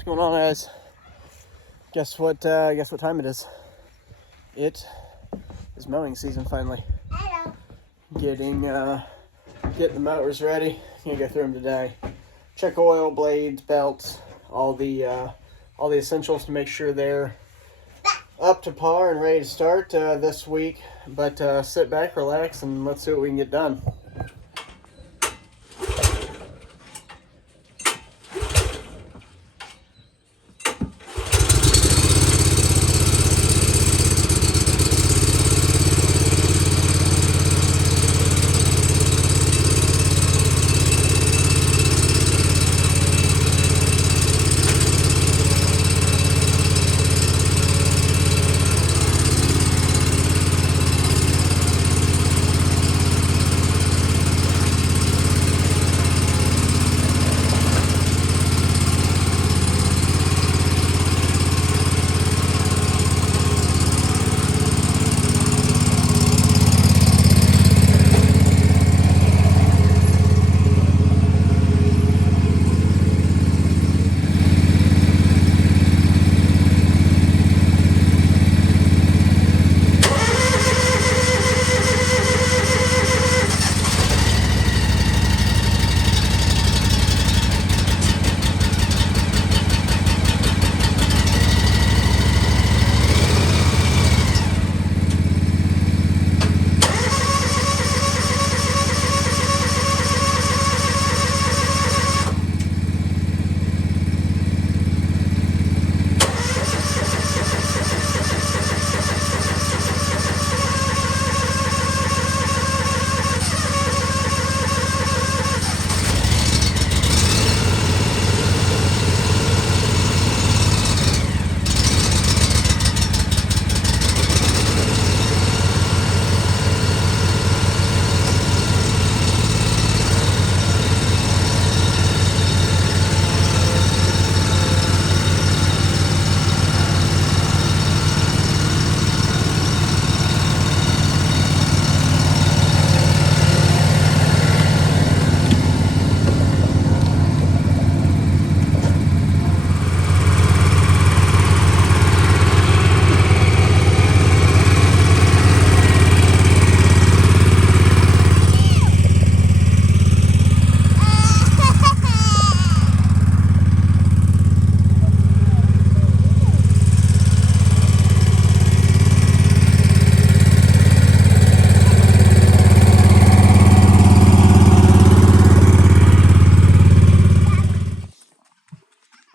What's going on, guys? Guess what time it is? It is mowing season finally. Hello. Getting the mowers ready. Gonna go through them today. Check oil, blades, belts, all the essentials to make sure they're up to par and ready to start this week. But sit back, relax, and let's see what we can get done.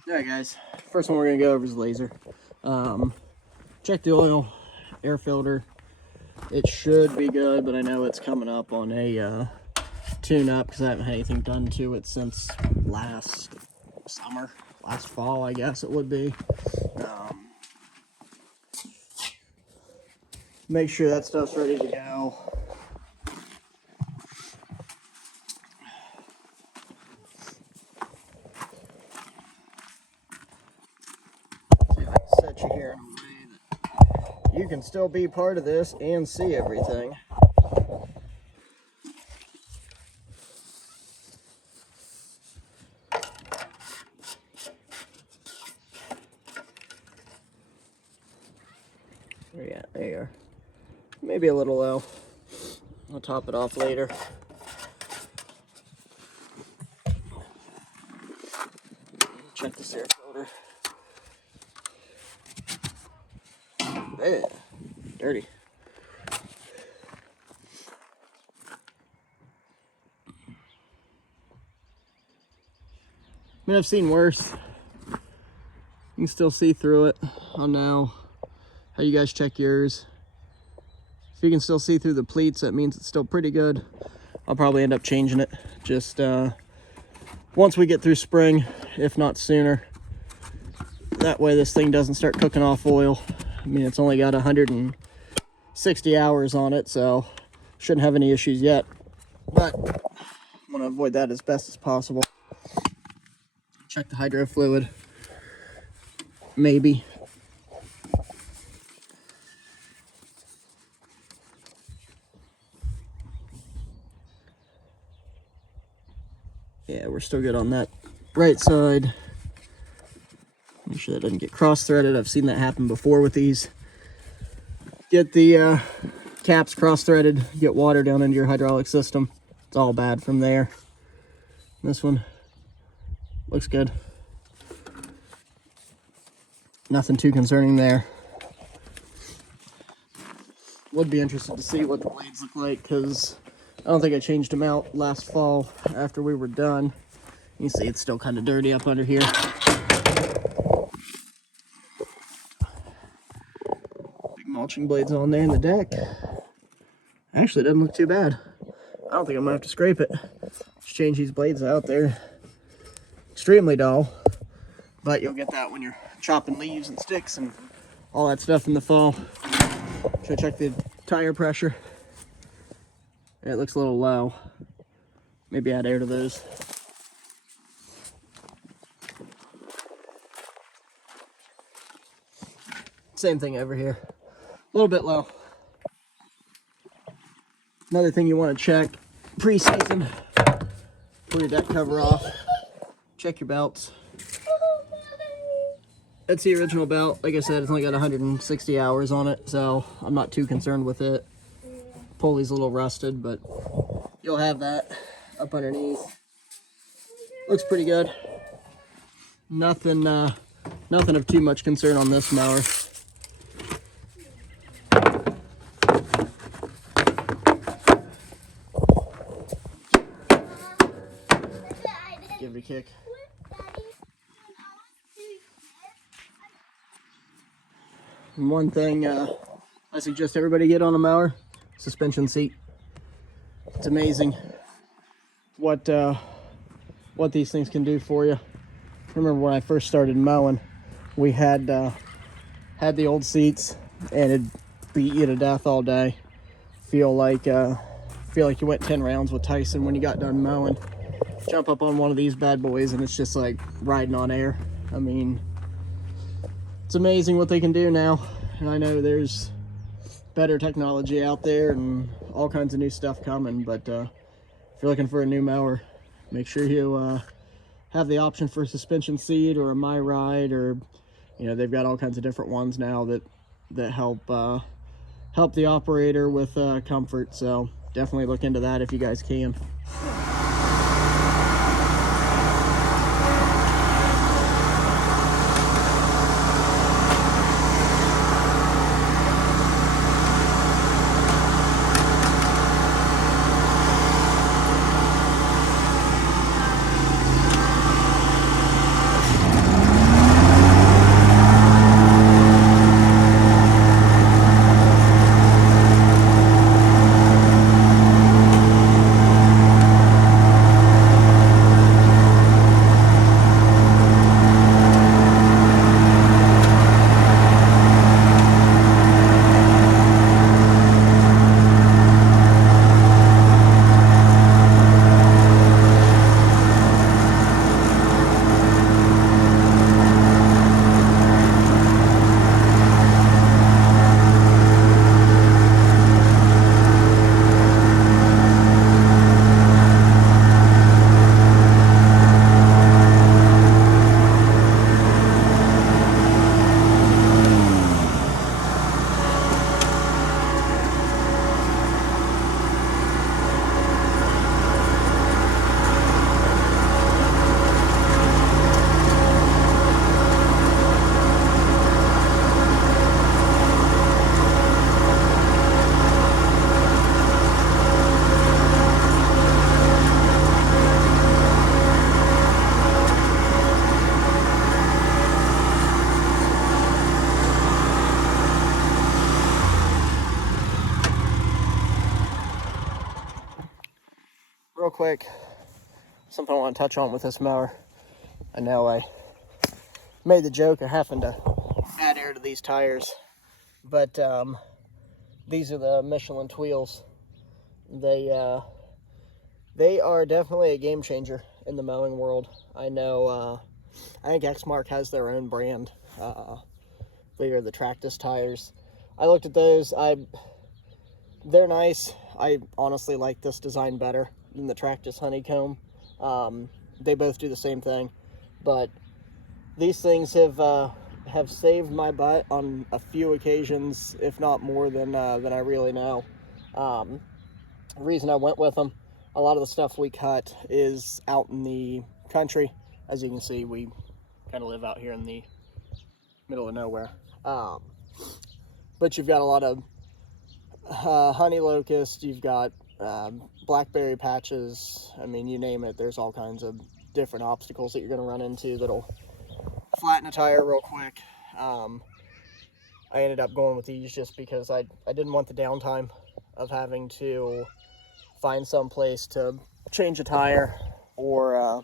Alright guys, first one we're going to go over is laser. Check the oil, air filter. It should be good, but I know it's coming up on a tune-up because I haven't had anything done to it since last summer, last fall I guess it would be. Make sure that stuff's ready to go. See if I can set you here in a way that you can still be part of this and see everything. Where you at? There you are. Maybe a little low. I'll top it off later. Check this air filter. Man, dirty. I mean, I've seen worse. You can still see through it. I'll know how you guys check yours. If you can still see through the pleats, that means it's still pretty good. I'll probably end up changing it just once we get through spring, if not sooner. That way this thing doesn't start cooking off oil. I mean, it's only got 160 hours on it, so shouldn't have any issues yet. But I want to avoid that as best as possible. Check the hydro fluid. Maybe. Yeah, we're still good on that right side. sure that doesn't get cross-threaded. I've seen that happen before with these. Get the caps cross-threaded, get water down into your hydraulic system. It's all bad from there. This one looks good. Nothing too concerning there. Would be interested to see what the blades look like, because I don't think I changed them out last fall after we were done. You see it's still kind of dirty up under here. Big mulching blades on there in the deck. Actually, it doesn't look too bad. I don't think I'm gonna have to scrape it. Just change these blades out there. Extremely dull, but you'll get that when you're chopping leaves and sticks and all that stuff in the fall. Should I check the tire pressure? It looks a little low. Maybe add air to those. Same thing over here. A little bit low. Another thing you want to check pre-season, pull your deck cover off, check your belts. That's the original belt. Like I said, it's only got 160 hours on it, so I'm not too concerned with it. Pulley's a little rusted, but you'll have that up underneath. Looks pretty good. Nothing of too much concern on this mower. Give it a kick. And one thing I suggest everybody get on a mower: suspension seat. It's amazing what these things can do for you. I remember when I first started mowing, we had the old seats, and it'd beat you to death all day. Feel like you went 10 rounds with Tyson when you got done mowing. Jump up on one of these bad boys, and it's just like riding on air. I mean, it's amazing what they can do now, and I know there's better technology out there and all kinds of new stuff coming, but if you're looking for a new mower, make sure you have the option for a suspension seat or a My Ride, or they've got all kinds of different ones now that help the operator with comfort. So definitely look into that if you guys can. Real quick, something I want to touch on with this mower. I know I made the joke of having to add air to these tires, but these are the Michelin wheels. They are definitely a game changer in the mowing world. I know, I think Exmark has their own brand. They are the Tractus tires. I looked at those. They're nice. I honestly like this design better than the Tractus Honeycomb. They both do the same thing, but these things have saved my butt on a few occasions, if not more than I really know. The reason I went with them, a lot of the stuff we cut is out in the country. As you can see, we kind of live out here in the middle of nowhere. But you've got a lot of honey locust, you've got blackberry patches. I mean, you name it, there's all kinds of different obstacles that you're going to run into that'll flatten a tire real quick. I ended up going with these just because I didn't want the downtime of having to find some place to change a tire or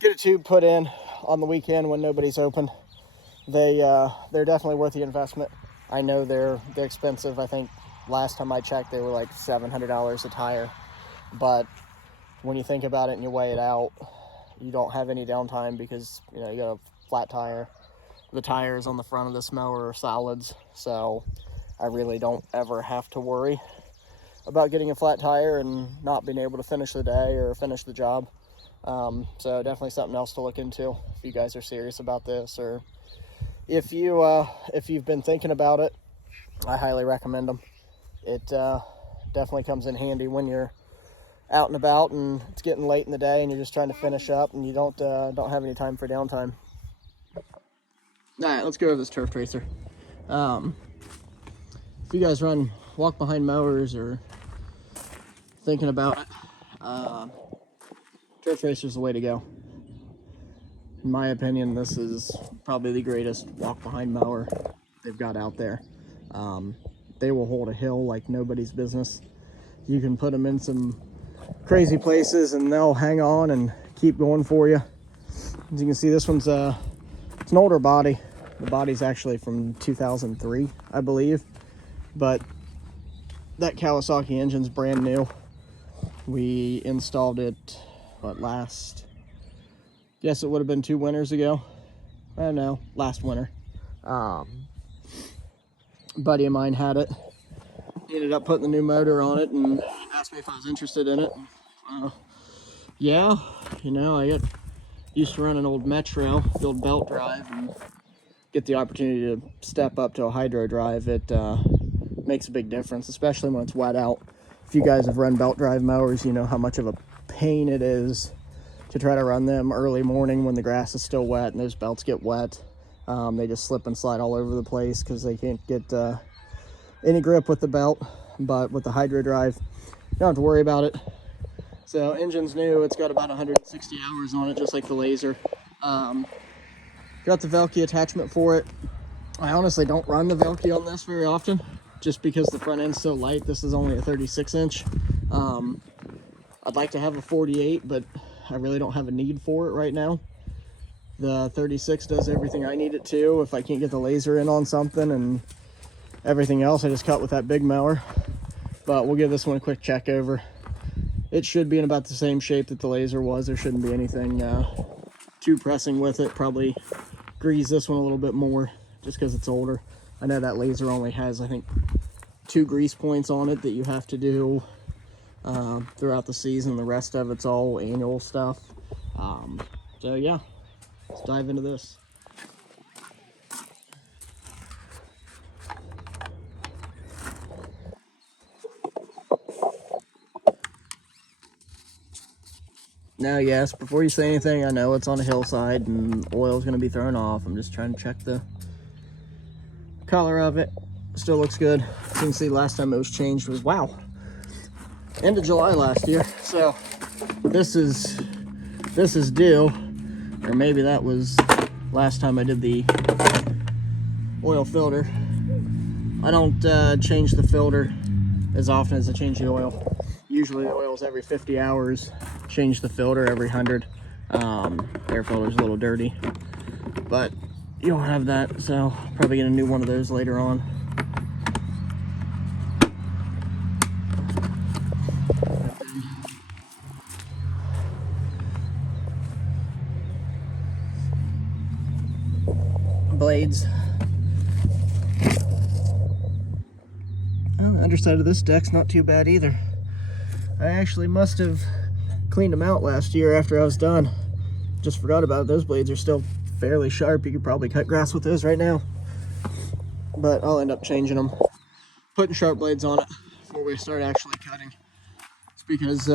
get a tube put in on the weekend when nobody's open. They're definitely worth the investment. I know they're expensive. I think last time I checked they were like $700 a tire, but when you think about it and you weigh it out, you don't have any downtime because you got a flat tire. The tires on the front of this mower are solids, so I really don't ever have to worry about getting a flat tire and not being able to finish the day or finish the job. So definitely something else to look into if you guys are serious about this, or if you've been thinking about it. I highly recommend them. It definitely comes in handy when you're out and about and it's getting late in the day and you're just trying to finish up and you don't have any time for downtime. All right, let's go over this turf tracer. If you guys run walk behind mowers or thinking about it, turf tracer is the way to go. In my opinion, this is probably the greatest walk behind mower they've got out there. They will hold a hill like nobody's business. You can put them in some crazy places and they'll hang on and keep going for you. As you can see, this one's it's an older body. The body's actually from 2003, I believe, but that Kawasaki engine's brand new. We installed it last, guess it would have been 2 winters ago. I don't know, last winter. A buddy of mine had it. He ended up putting the new motor on it and asked me if I was interested in it. Yeah, I got used to run an old Metro, the old belt drive, and get the opportunity to step up to a hydro drive. It makes a big difference, especially when it's wet out. If you guys have run belt drive mowers, you know how much of a pain it is to try to run them early morning when the grass is still wet and those belts get wet. They just slip and slide all over the place because they can't get any grip with the belt. But with the hydro drive, you don't have to worry about it. So engine's new, it's got about 160 hours on it, just like the Laser. Got the Velke attachment for it. I honestly don't run the Velke on this very often, just because the front end's so light. This is only a 36-inch. I'd like to have a 48, but I really don't have a need for it right now. The 36 does everything I need it to. If I can't get the Laser in on something, and everything else I just cut with that big mower. But we'll give this one a quick check over. It should be in about the same shape that the Laser was. There shouldn't be anything too pressing with it. Probably grease this one a little bit more just because it's older. I know that Laser only has, I think, 2 grease points on it that you have to do throughout the season. The rest of it's all annual stuff. So yeah, let's dive into this. Now, yes, before you say anything, I know it's on a hillside and oil's going to be thrown off. I'm just trying to check the color of it. Still looks good. You can see last time it was changed was, wow, end of July last year. So this is due, or maybe that was last time I did the oil filter. I don't change the filter as often as I change the oil. Usually the oil's every 50 hours. Change the filter every 100. Air filter's a little dirty, but you don't have that, so probably get a new one of those later on. Blades. Well, the underside of this deck's not too bad either. I actually must have cleaned them out last year after I was done. Just forgot about it. Those blades are still fairly sharp. You could probably cut grass with those right now. But I'll end up changing them, putting sharp blades on it before we start actually cutting. It's because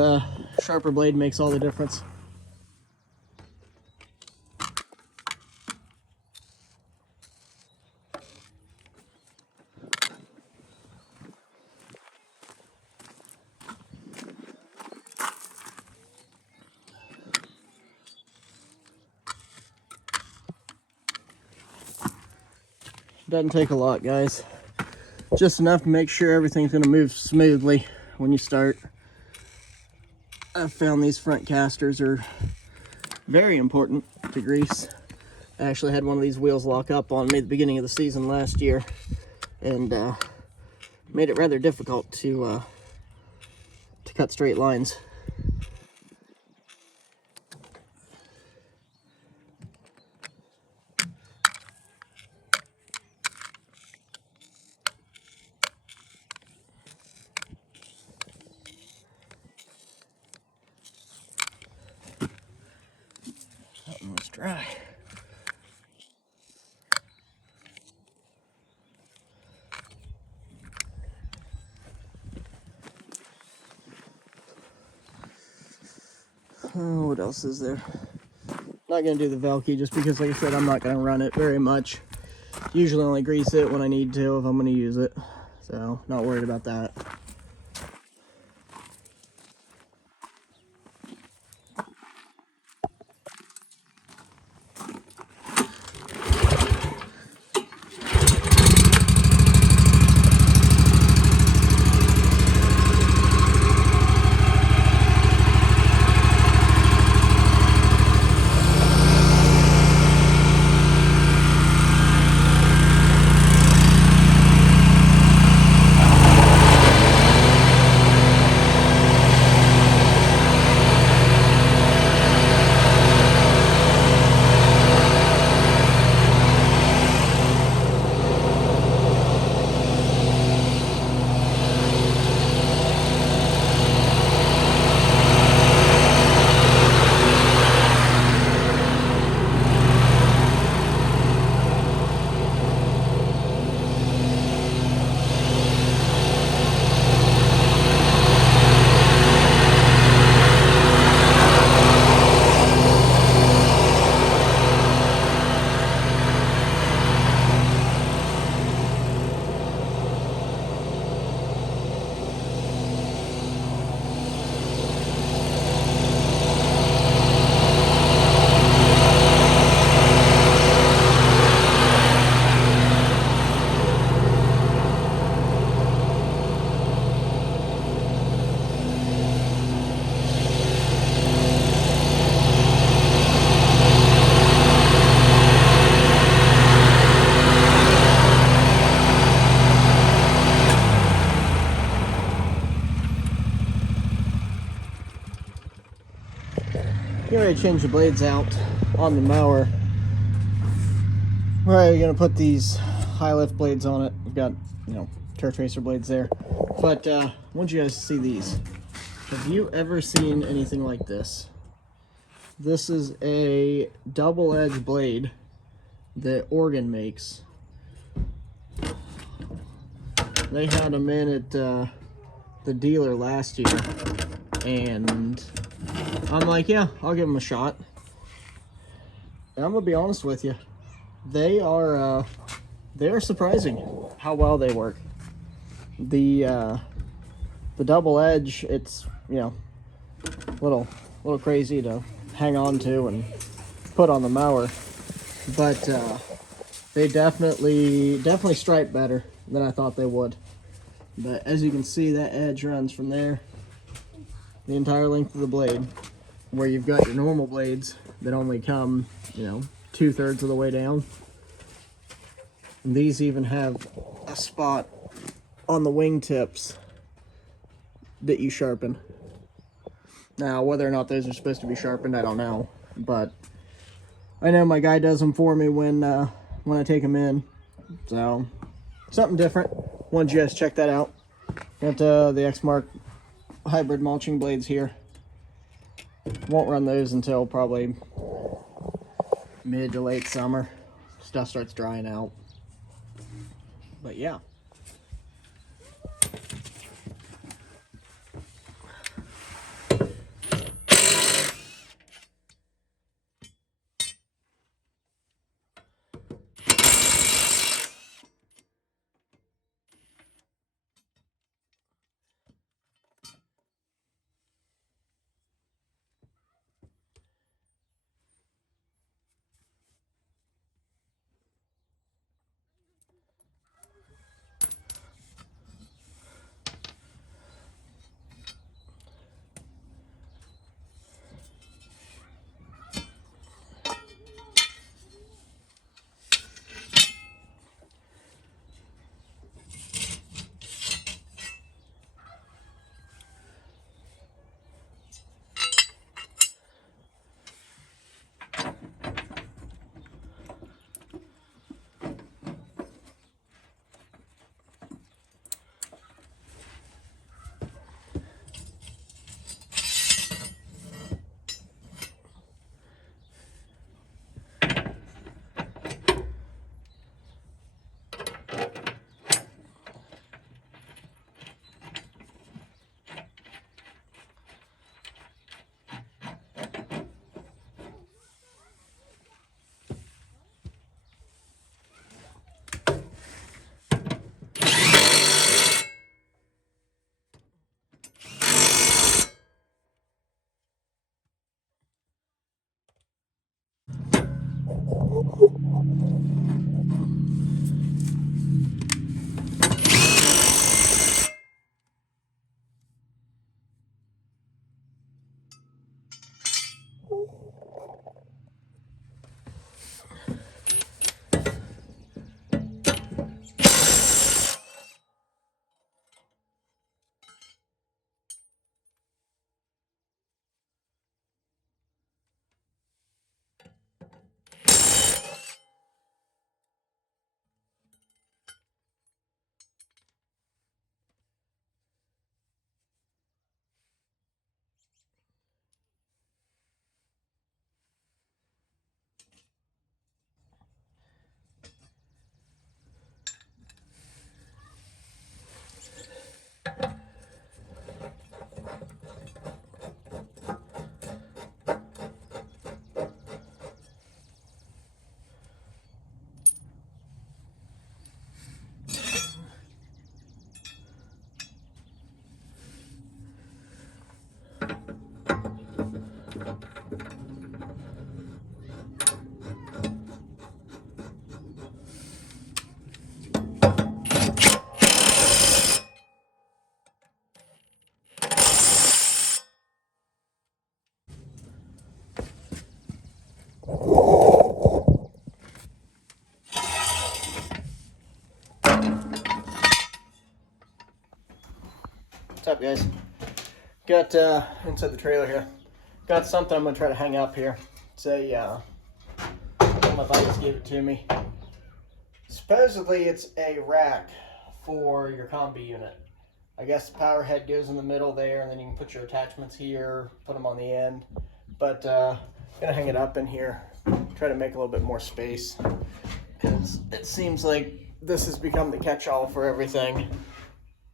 sharper blade makes all the difference. Doesn't take a lot, guys. Just enough to make sure everything's going to move smoothly when you start. I've found these front casters are very important to grease. I actually had one of these wheels lock up on me at the beginning of the season last year, and made it rather difficult to cut straight lines. Something was dry. Oh, what else is there? Not going to do the Velcro just because, like I said, I'm not going to run it very much. Usually only grease it when I need to if I'm going to use it. So, not worried about that. Get ready to change the blades out on the mower. We're going to put these high lift blades on it. We've got, turf tracer blades there. But I want you guys to see these. Have you ever seen anything like this? This is a double edge blade that Oregon makes. They had them in at the dealer last year, and I'm like, yeah, I'll give them a shot. And I'm gonna be honest with you, they are surprising how well they work. The double edge, it's a little crazy to hang on to and put on the mower, but they definitely stripe better than I thought they would. But as you can see, that edge runs from there the entire length of the blade, where you've got your normal blades that only come 2/3 of the way down. And these even have a spot on the wingtips that you sharpen. Now, whether or not those are supposed to be sharpened, I don't know, but I know my guy does them for me when I take them in. So something different. Wanted you guys to check that out. Got the X-Mark hybrid mulching blades here. Won't run those until probably mid to late summer, stuff starts drying out. But yeah. What's up, guys? Got inside the trailer here. Got something I'm gonna try to hang up here. It's a one of my buddies gave it to me. Supposedly it's a rack for your combi unit. I guess the power head goes in the middle there, and then you can put your attachments here, put them on the end. But gonna hang it up in here. Try to make a little bit more space, because it seems like this has become the catch-all for everything.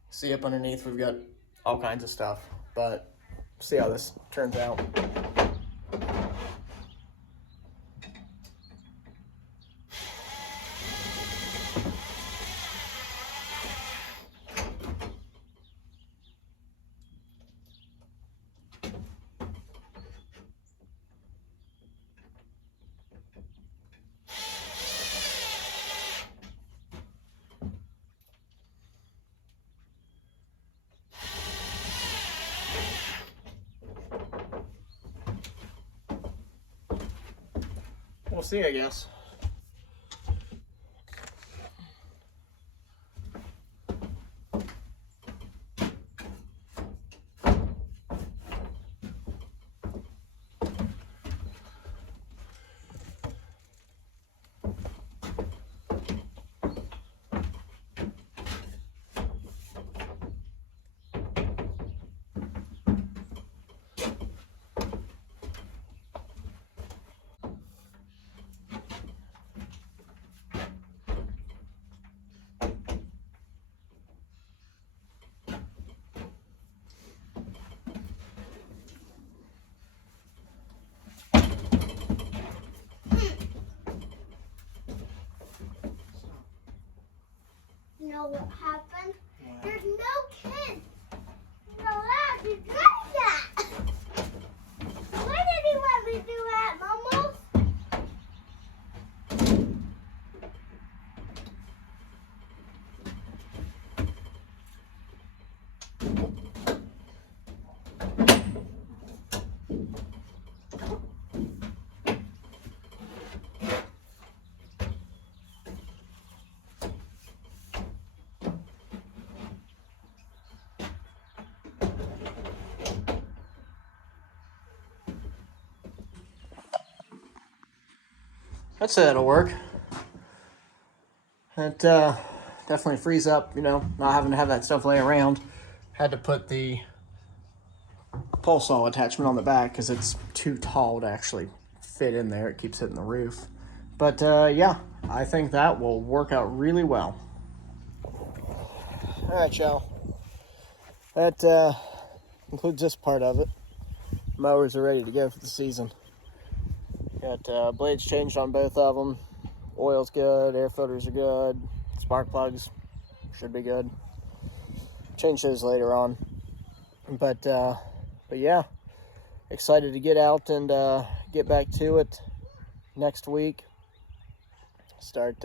See up underneath, we've got all kinds of stuff, but see how this turns out. We'll see, I guess. know what happened? What? There's no kids allowed to do that. Why did he let me do that, Mama? I'd say that'll work. It definitely frees up, you know, not having to have that stuff lay around. Had to put the pole saw attachment on the back because it's too tall to actually fit in there. It keeps hitting the roof. But yeah, I think that will work out really well. All right, y'all. That concludes this part of it. Mowers are ready to go for the season. Got blades changed on both of them. Oil's good, air filters are good, spark plugs should be good. Change those later on. But yeah, excited to get out and get back to it next week. Start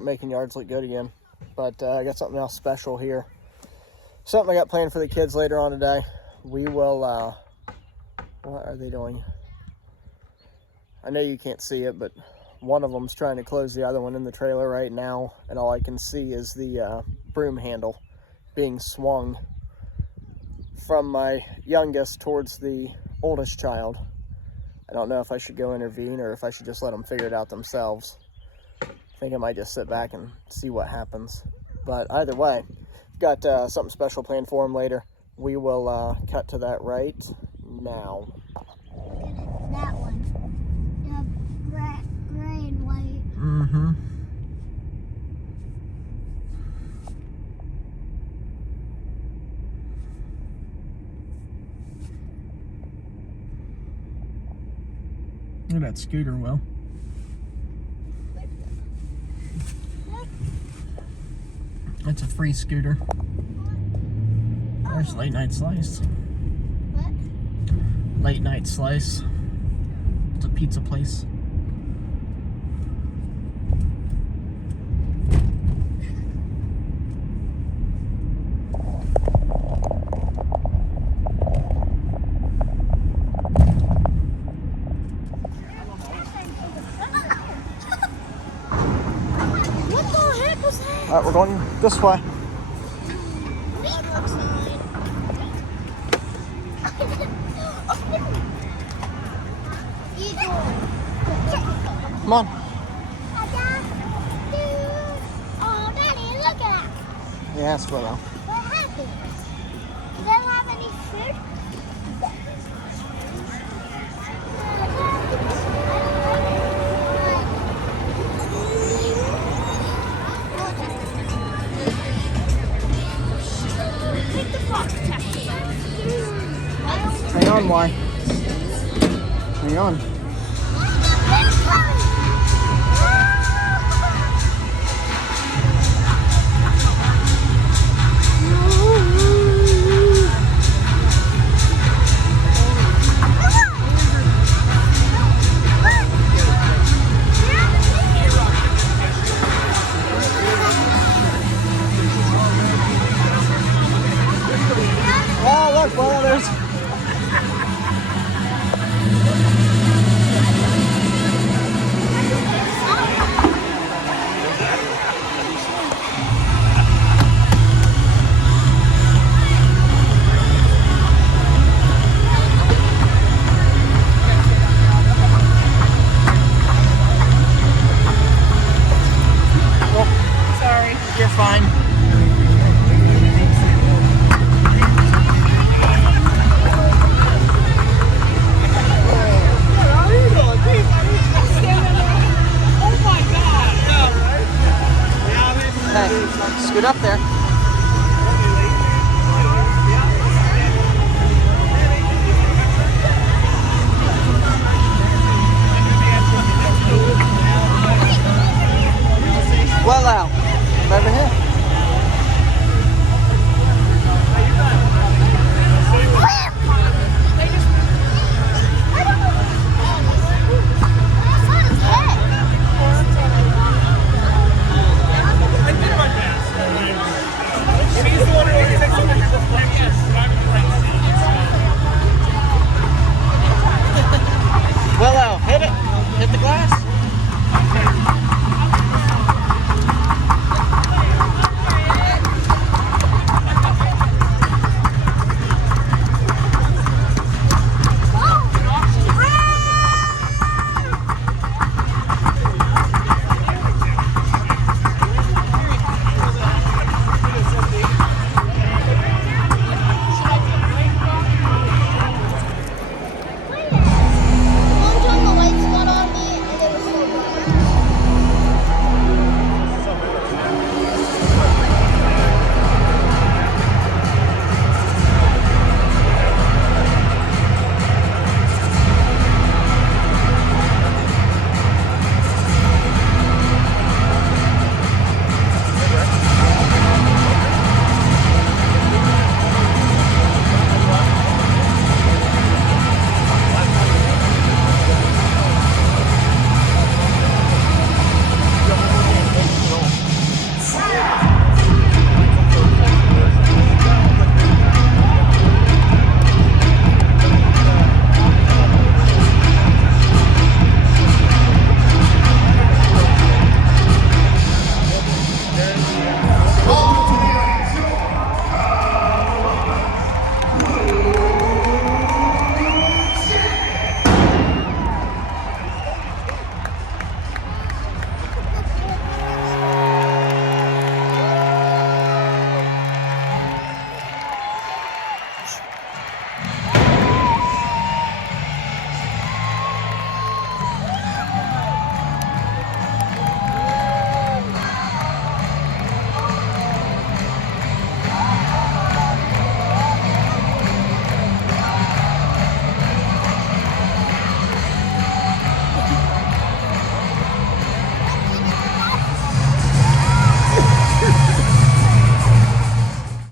making yards look good again. But I got something else special here. Something I got planned for the kids later on today. We will, what are they doing? I know you can't see it, but one of them's trying to close the other one in the trailer right now, and all I can see is the broom handle being swung from my youngest towards the oldest child. I don't know if I should go intervene or if I should just let them figure it out themselves. I think I might just sit back and see what happens. But either way, got something special planned for them later. We will cut to that right now. That one. Gray and white. Mm-hmm. Look at that scooter, Will. That's a free scooter. There's Late Night Slice. What? Late Night Slice. It's a pizza place. What the heck was that? All right, we're going this way. Come on. Oh, Daddy, look at that. Yes, Willow. What happened? Do they have any food? Take the box, Taffy. Hang on, why? Hang on. Oh, look, well, there's... Sorry. You're fine. Hey, scoot up there.